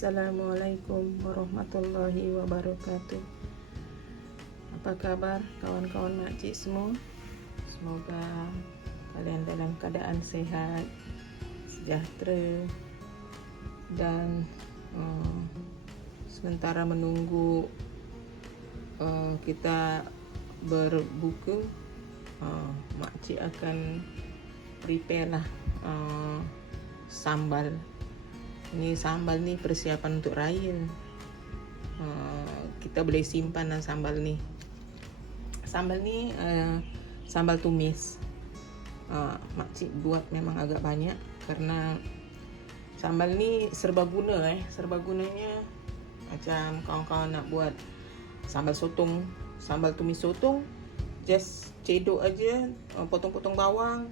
Assalamualaikum warahmatullahi wabarakatuh. Apa kabar kawan-kawan makcik semua? Semoga kalian dalam keadaan sehat, sejahtera, dan sementara menunggu kita berbuka, makcik akan prepare lah sambal. Ni sambal ni persiapan untuk raya. Kita boleh simpan lah sambal ni. Sambal ni sambal tumis. Makcik buat memang agak banyak karena sambal ni serbaguna. Serbagunanya macam kawan-kawan nak buat sambal sotong, sambal tumis sotong, just cedok aja, potong-potong bawang,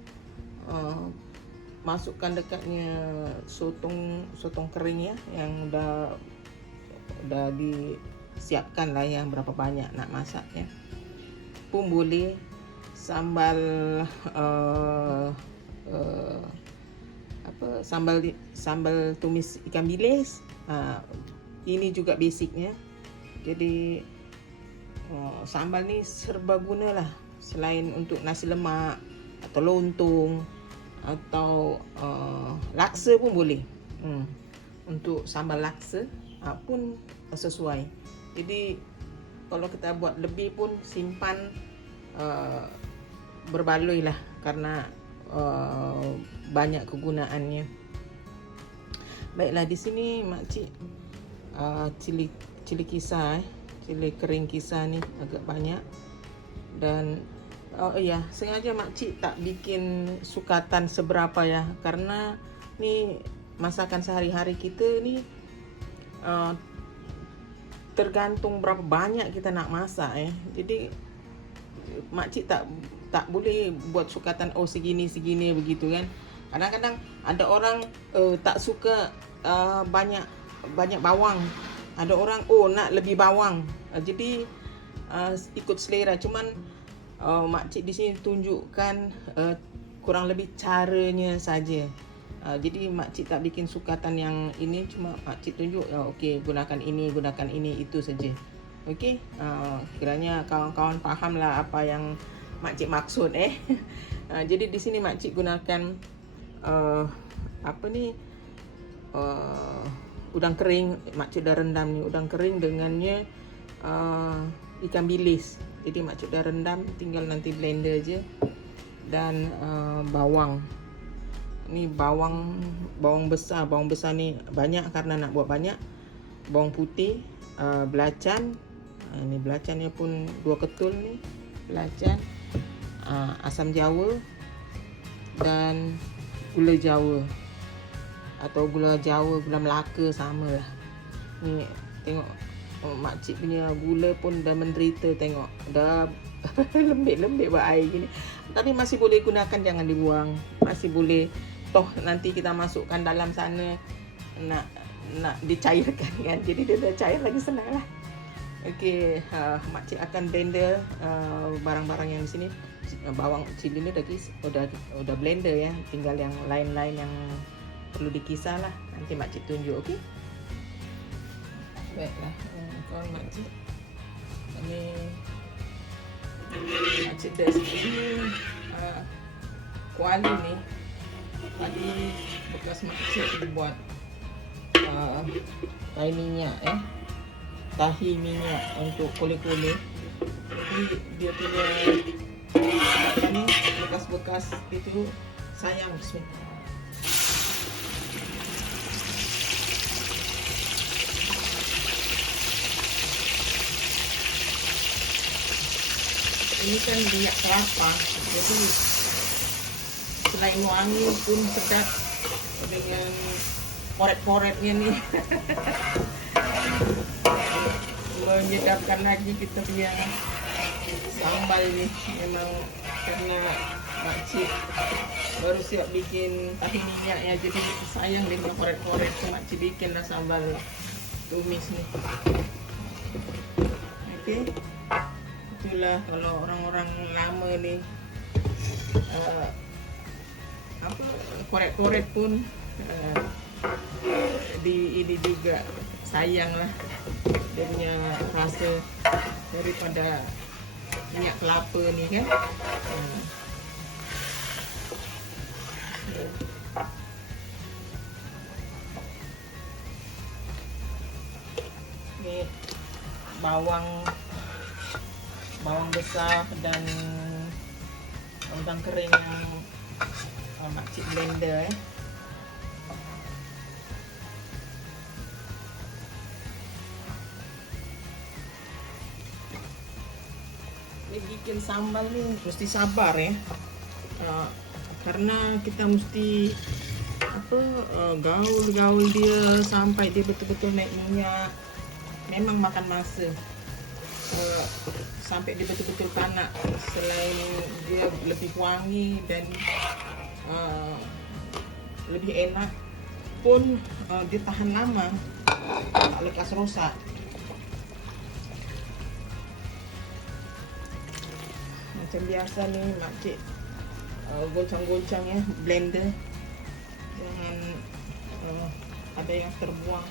masukkan dekatnya sotong kering ya, yang dah disiapkan lah yang berapa banyak nak masak ya. Pun boleh sambal sambal tumis ikan bilis. Ini juga basicnya. Jadi sambal ni serbaguna lah, selain untuk nasi lemak atau lontong atau laksa pun boleh. Untuk sambal laksa pun sesuai. Jadi kalau kita buat lebih pun simpan berbaloi lah, karena banyak kegunaannya. Baiklah, di sini makcik cili kisar, cili kering kisar ni agak banyak. Dan sengaja makcik tak bikin sukatan seberapa ya, karena ni masakan sehari-hari kita ni tergantung berapa banyak kita nak masak ya. Jadi makcik tak boleh buat sukatan segini begitu kan. Kadang-kadang ada orang tak suka banyak bawang. Ada orang nak lebih bawang. Jadi ikut selera. Cuman makcik di sini tunjukkan kurang lebih caranya saja. Jadi makcik tak bikin sukatan yang ini, cuma makcik tunjuk okey, gunakan ini itu saja. Okey, kiranya kawan-kawan fahamlah apa yang makcik maksud jadi di sini makcik gunakan udang kering. Makcik dah rendam ni udang kering dengannya ikan bilis. Jadi makcik dah rendam, tinggal nanti blender je. Dan bawang. Ni bawang besar ni banyak karena nak buat banyak. Bawang putih, belacan. Ni belacannya pun 2 ketul ni. Belacan, asam jawa dan gula jawa atau gula Jawa, gula Melaka sama lah. Ni tengok makcik punya gula pun dah menderita, tengok dah lembik-lembik buat air gini. Tapi masih boleh gunakan, jangan dibuang. Masih boleh, toh nanti kita masukkan dalam sana nak dicairkan kan. Jadi dia dah cair lagi, senang lah. Okey, makcik akan blender barang-barang yang di sini. Bawang cili ni udah blender ya. Tinggal yang lain-lain yang perlu dikisar lah. Nanti makcik tunjuk, okey? Baiklah, kawan makcik. Ini makcik dah ini kuali ni. Kuali bekas makcik buat tahi minyak tahi minyak untuk kulit-kulit. Jadi dia punya ni bekas-bekas itu sayang. Bismillah. Ini kan minyak kelapa, jadi selain wangi pun sedap dengan poret-poretnya ni. Menyedapkan lagi kita punya sambal ni. Memang karena makcik baru siap bikin tahi minyak ya, jadi sayang dengan poret-poret, so makcik bikin lah sambal tumis ni. Okey, itulah kalau orang-orang lama ni korek-korek pun Ini juga sayang lah dia punya rasa daripada minyak kelapa ni kan. Ni bawang besar dan udang kering yang makcik blender Ini bikin sambal ni mesti sabar ya. Karena kita mesti gaul dia sampai dia betul-betul naik minyak. Memang makan masa. Sampai dia betul-betul panak. Selain dia lebih wangi dan lebih enak pun dia tahan lama, tak lekas rosak. Macam biasa ni makcik goncang-goncang ya, blender, jangan ada yang terbuang.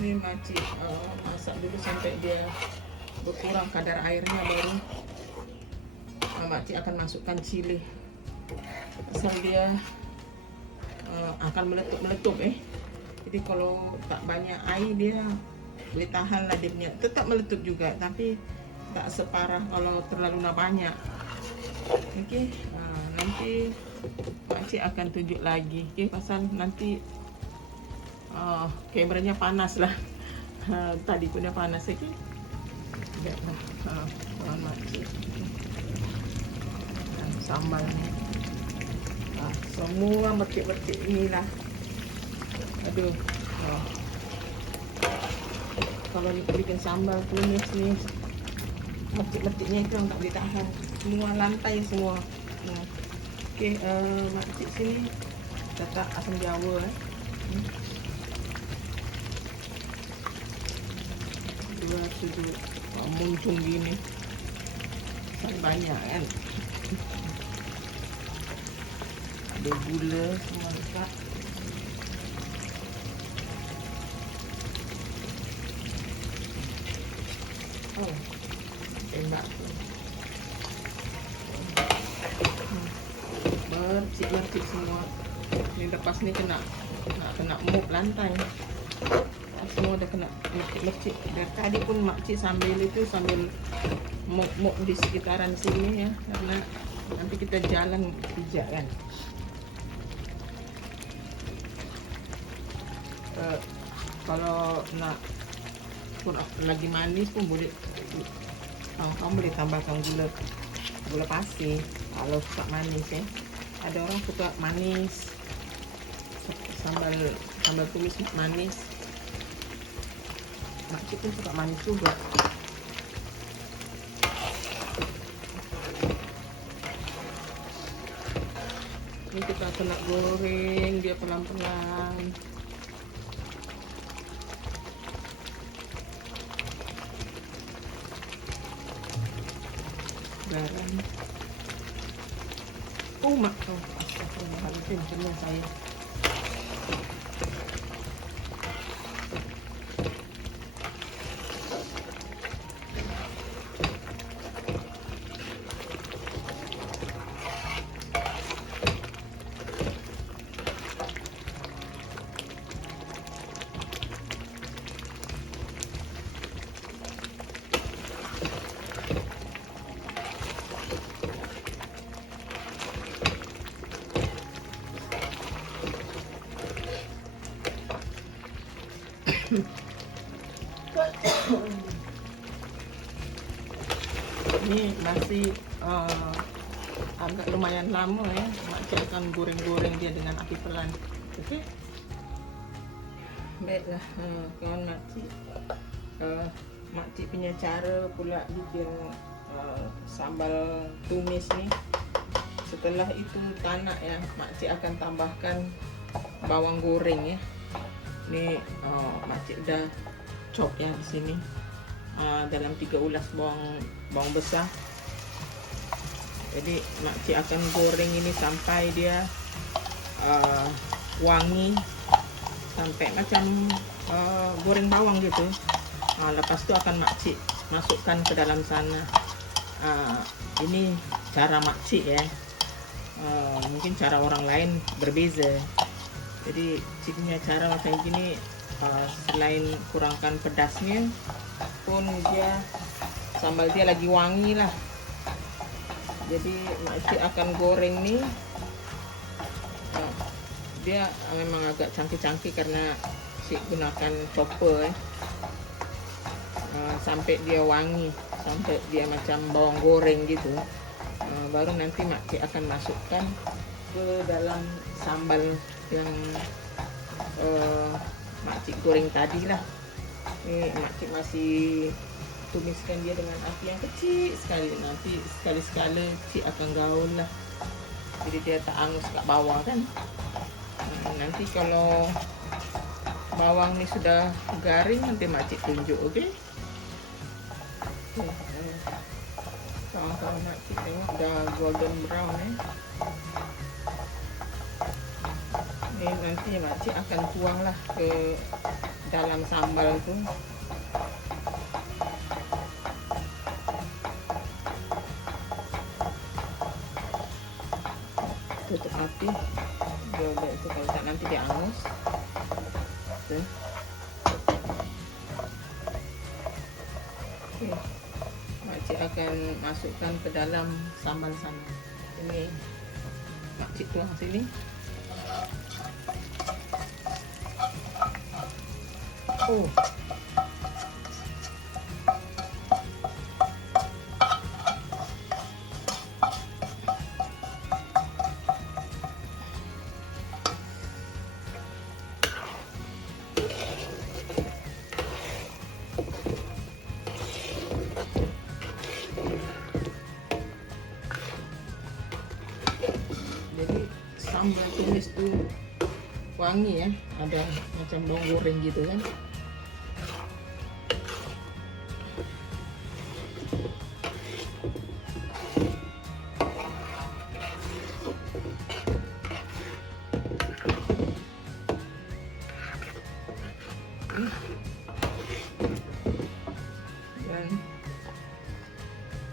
Ini makcik masak dulu sampai dia berkurang kadar airnya, baru makcik akan masukkan cili. Asal dia akan meletup jadi kalau tak banyak air dia boleh tahan lah, dia punya tetap meletup juga, tapi tak separah kalau terlalu banyak. Okey, nanti makcik akan tunjuk lagi, pasal nanti kameranya panas lah. Tadi pun dah panas. Lihatlah makcik sambal ni. Semua metik-metik ni lah. Aduh. Kalau ni bikin sambal tumis ni, metik-metiknya itu yang tak boleh tahan. Semua lantai semua. Okey, makcik sini letak asam jawa. Dua sudut muncung gini. Sangat banyak kan. Ada gula semua letak. Tembak bercik-bercik semua. Ni lepas ni kena mop lantai. Semua dah kena mercik. Dan tadi pun makcik sambil mop di sekitaran sini ya, karena nanti kita jalan pijak kan. Kalau nak lagi manis pun boleh, kamu boleh tambahkan gula pasir kalau suka manis ya. Ada orang suka manis, sambal tumis manis. Makcik pun suka manis juga. Ini kita kena goreng dia pelan-pelan. Garam. Astagfirullahaladzim, kena saya. Ini masih agak lumayan lama ya. Makcik akan goreng-goreng dia dengan api pelan. Okey. Baiklah, kawan makcik. Makcik punya cara pula bikin sambal tumis ni. Setelah itu tanak ya, makcik akan tambahkan bawang goreng ya. Ni makcik dah chop ya di sini. dalam 3 ulas bawang besar. Jadi makcik akan goreng ini sampai dia wangi, sampai macam goreng bawang gitu. Lepas itu akan makcik masukkan ke dalam sana. Ini cara makcik ya. Mungkin cara orang lain berbeza. Jadi cik punya cara macam gini, selain kurangkan pedasnya pun sambal dia lagi wangi lah. Jadi makcik akan goreng nih, dia memang agak cangkih-cangkih karena cik gunakan chopper sampai dia wangi, sampai dia macam bawang goreng gitu. Baru nanti makcik akan masukkan ke dalam sambal yang makcik goreng tadi lah. Ini makcik masih tumiskan dia dengan api yang kecil sekali. Nanti sekali-sekala cik akan gaul lah, jadi dia tak angus kat bawah kan. Nanti kalau bawang ni sudah garing, nanti makcik tunjuk, okey? Kawan-kawan makcik tengok dah golden brown Ini nanti makcik akan tuang lah ke dalam sambal tu. Tutup api, biar itu kalau tak nanti dia angus. Okay. Makcik akan masukkan ke dalam sambal sana. Ini makcik tuang sini. Jadi sambal tumis tu wangi ya, ada macam bawang goreng gitu kan. Dan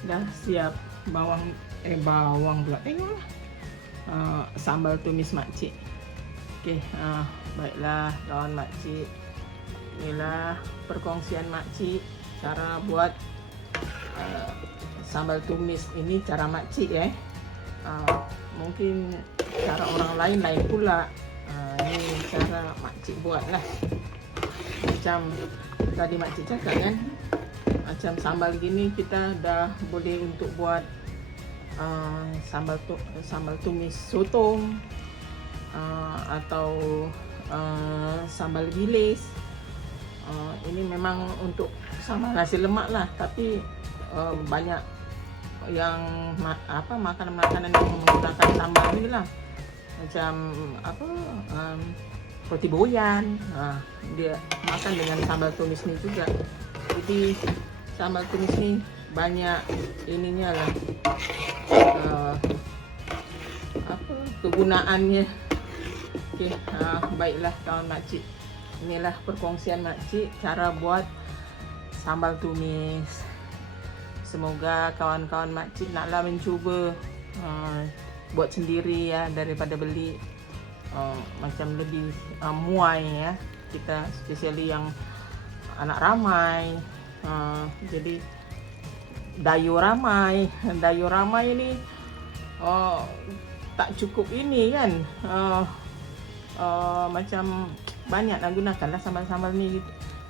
dah siap bawang pula, tengoklah sambal tumis makcik. Okey, baiklah kawan makcik, inilah perkongsian makcik cara buat sambal tumis. Ini cara makcik ya. Mungkin cara orang lain pula. Ini cara makcik buat lah. Macam tadi makcik cakap kan, macam sambal gini kita dah boleh untuk buat sambal tumis sotong, atau sambal bilis. Ini memang untuk sambal nasi lemak lah, tapi banyak yang makanan-makanan yang menggunakan sambal ni lah, macam roti boyan, dia makan dengan sambal tumis ni juga. Jadi sambal tumis ni banyak ininya lah, kegunaannya. Okey, baiklah kawan makcik, inilah perkongsian makcik cara buat sambal tumis. Semoga kawan-kawan makcik naklah mencuba buat sendiri ya, daripada beli macam lebih muai ya. Kita especially yang anak ramai, jadi dayuh ramai ini tak cukup ini kan, macam banyak nak gunakan lah sambal-sambal ni.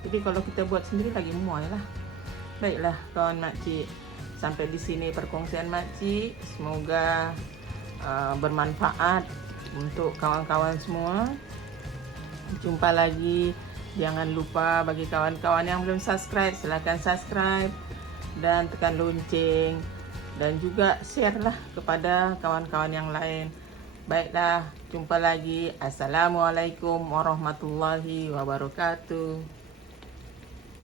Jadi kalau kita buat sendiri lagi muai lah. Baiklah kawan makcik, sampai di sini perkongsian makcik. Semoga bermanfaat untuk kawan-kawan semua. Jumpa lagi. Jangan lupa bagi kawan-kawan yang belum subscribe, silakan subscribe dan tekan lonceng, dan juga share lah kepada kawan-kawan yang lain. Baiklah, jumpa lagi. Assalamualaikum warahmatullahi wabarakatuh.